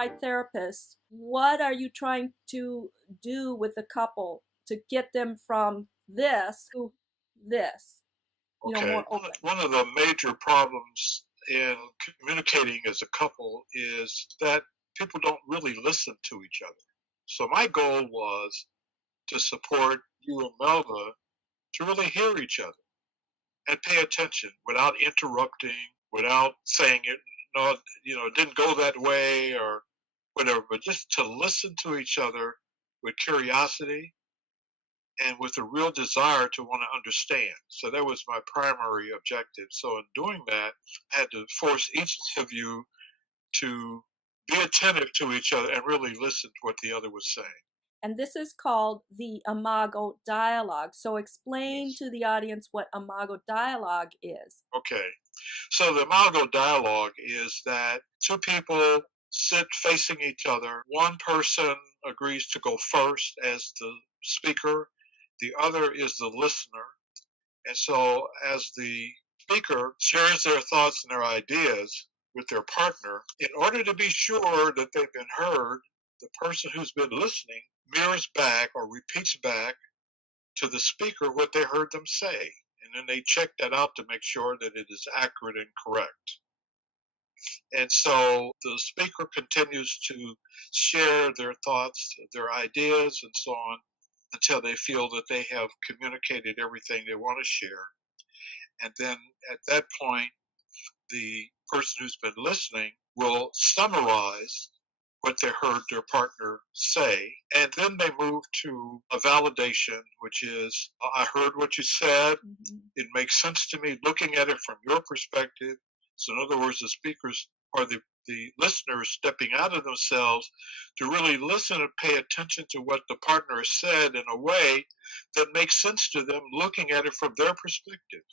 certified therapist, what are you trying to do with the couple to get them from this to this, more open? One of the major problems in communicating as a couple is that people don't really listen to each other. So my goal was to support you and Melva to really hear each other and pay attention without interrupting, without saying it, no, it didn't go that way or whatever, but just to listen to each other with curiosity and with a real desire to want to understand. So that was my primary objective. So in doing that, I had to force each of you to be attentive to each other and really listen to what the other was saying. And this is called the Imago Dialogue. So explain to the audience what Imago Dialogue is. Okay. So the Imago Dialogue is that two people sit facing each other. One person agrees to go first as the speaker. The other is the listener. And so as the speaker shares their thoughts and their ideas with their partner, in order to be sure that they've been heard, the person who's been listening mirrors back or repeats back to the speaker what they heard them say. And then they check that out to make sure that it is accurate and correct. And so the speaker continues to share their thoughts, their ideas, and so on until they feel that they have communicated everything they want to share. And then at that point, the person who's been listening will summarize what they heard their partner say, and then they move to a validation, which is, I heard what you said. Mm-hmm. It makes sense to me looking at it from your perspective. So in other words, the speakers or the listeners stepping out of themselves to really listen and pay attention to what the partner has said in a way that makes sense to them looking at it from their perspective.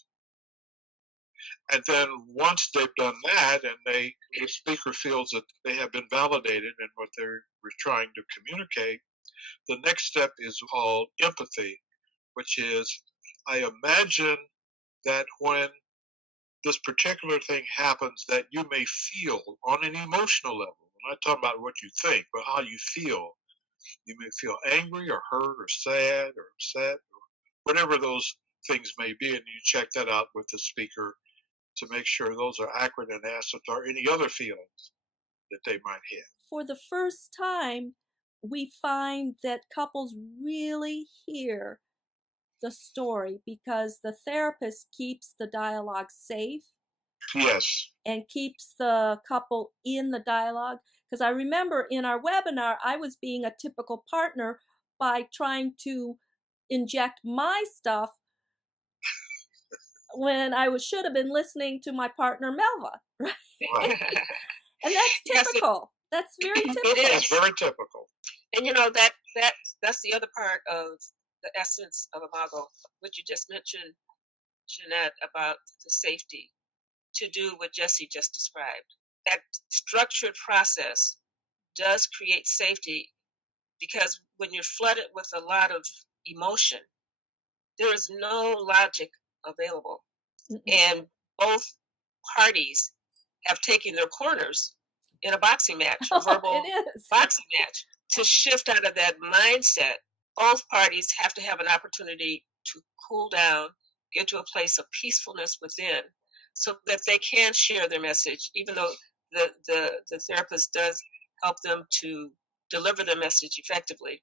And then once they've done that and the speaker feels that they have been validated in what they were trying to communicate, the next step is called empathy, which is, I imagine that when this particular thing happens that you may feel on an emotional level. I'm not talking about what you think, but how you feel. You may feel angry or hurt or sad or upset or whatever those things may be, and you check that out with the speaker to make sure those are accurate and ask if there are any other feelings that they might have. For the first time, we find that couples really hear the story because the therapist keeps the dialogue safe. Yes. And keeps the couple in the dialogue. Because I remember in our webinar, I was being a typical partner by trying to inject my stuff when I should have been listening to my partner, Melva, right? And that's typical. That's very typical. It is very typical. And that's the other part of the essence of Imago, what you just mentioned, Janette, about the safety, to do what Jesse just described. That structured process does create safety because when you're flooded with a lot of emotion, there is no logic available. Mm-hmm. And both parties have taken their corners in a boxing match, a verbal boxing match. To shift out of that mindset, both parties have to have an opportunity to cool down, get to a place of peacefulness within, so that they can share their message, even though the therapist does help them to deliver their message effectively,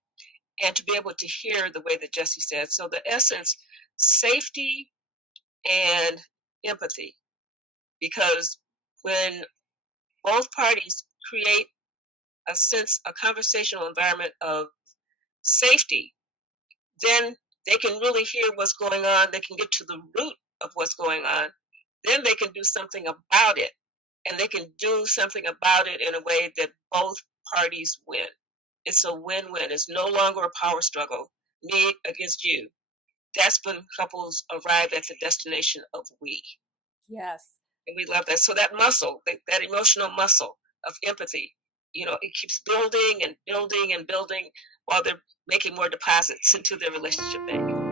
and to be able to hear the way that Jesse said. So the essence, safety and empathy, because when both parties create a conversational environment of safety, then they can really hear what's going on. They can get to the root of what's going on. Then they can do something about it. And they can do something about it in a way that both parties win. It's a win-win. It's no longer a power struggle, me against you. That's when couples arrive at the destination of we. Yes. And we love that. So that muscle, that emotional muscle of empathy, it keeps building and building and building while they're making more deposits into their relationship bank.